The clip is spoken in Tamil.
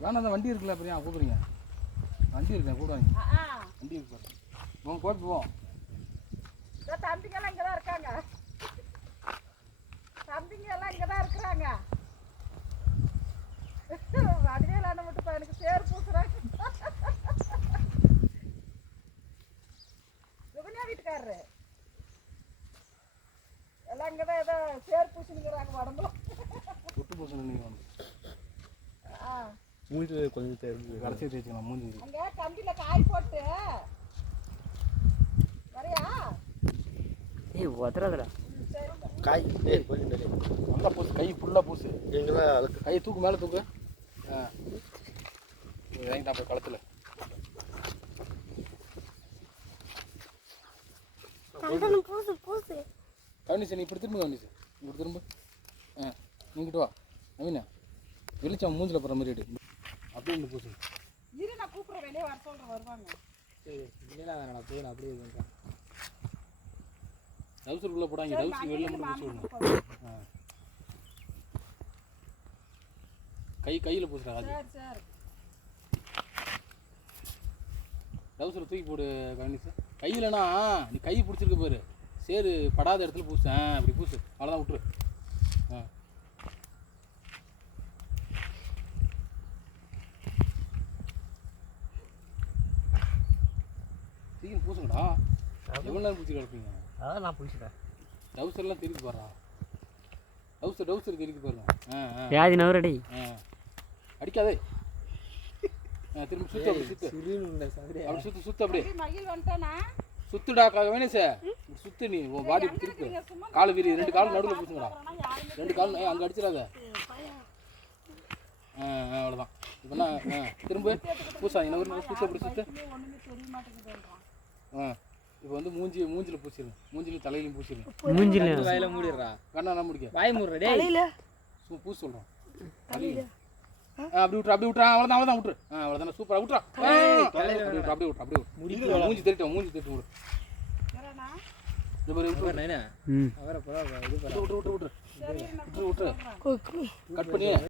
வேணா அந்த வண்டி இருக்குல்ல அப்புறம் கூப்பிடுறீங்க வண்டி இருக்கேன் கூப்பிடுவாங்க வண்டி இருக்கு பாருங்க உங்க போட்டு போவோம் தம்பிங்கெல்லாம் இங்கே தான் இருக்காங்க தம்பிங்க எல்லாம் இங்கே தான் இருக்கிறாங்க வடிவேல் அண்ணன் மட்டும் எனக்கு சேர் பூசுறாங்க சுகன்யா வீட்டுக்காரரு எல்லாம் இங்கே தான் ஏதோ சேர் பூசினுங்கிறாங்க உடம்புல விட்டு பூசணும் நீங்கள் மூஞ்சி கொஞ்சம் கடைசி தேய்ச்சிக்கலாம் மூஞ்சி அங்கே கம்பியில் காய் போட்டு வரையா ஏய் உதறாதடா காய் கொஞ்சம் நல்லா பூசு கை ஃபுல்லாக பூசு எங்கெல்லாம் அழுக்கு கையை தூக்கு மேலே தூக்கு இறங்கிட்டா போய் களத்தில் பூசு பூசு கவனிச்சு நீ இப்படி திரும்ப கவனிச்சு இப்படி திரும்ப நீங்கிட்டு வா நவீனா வெளிச்சம் மூஞ்சில் போகிற மாதிரி எடு அப்படியே இந்த பூசு இரு நான் கூப்பிட்றேன் வெளியே வர சொல்கிறேன் வருவாங்க சரி இல்லைனா வேணாம் போய் நான் அப்படியே இருக்கேன் டவுசருக்குள்ளே போடாங்க டவுசர் வெளில மட்டும் பூசி விடணும் கையில் பூசுறா அது சரி டவுசரை தூக்கி போடு கவனிச்சு கையிலனா நீ கை பிடிச்சிருக்க பாரு சேரு படாத இடத்துல பூசு அப்படி பூசு அவ்வளோதான் விட்டுரு சீக்கிரம் பூசுங்கடா எவ்வளோ நேரம் பூச்சி கிடப்பீங்க அதான் நான் பிடிச்சிட்டேன் டவுசர்லாம் திருப்பி பாடுறா டவுசர் திருப்பி பாருங்க வியாதி நவரடி அடிக்காதே திரும்ப சுத்து அப்படி சுத்து அப்படி சுத்து அப்படியே மயில் வந்துட்டானா சுத்துடா வேணேசே சுத்து நீ உன் பாடி திருப்பி கால் விரி 2 கால் நடுவில் பூசுங்கடா 2 கால் அங்கே அடிச்சிடாத அவ்வளோதான் இப்போ திரும்ப பூசா என்ன பூசு அப்படி சுத்து இப்போ வந்து மூஞ்சில பூசிடுங்க மூஞ்சிலையும் தலையிலையும் பூசிடுங்க மூஞ்சில வாயில மூடிடுறா கண்ணா முடிக்க வாய் மூடுற டேய் பூசு சொல்கிறோம் அப்படி விட்றா அவ்வளோதான் விட்ரு அவ்வளோதானே சூப்பராக விட்றா அப்படியே விட்ரு மூஞ்சி தெரிட்டோம் விடு இந்த மாதிரி விட்ரு அவரை இது விட்ரு கட் பண்ணி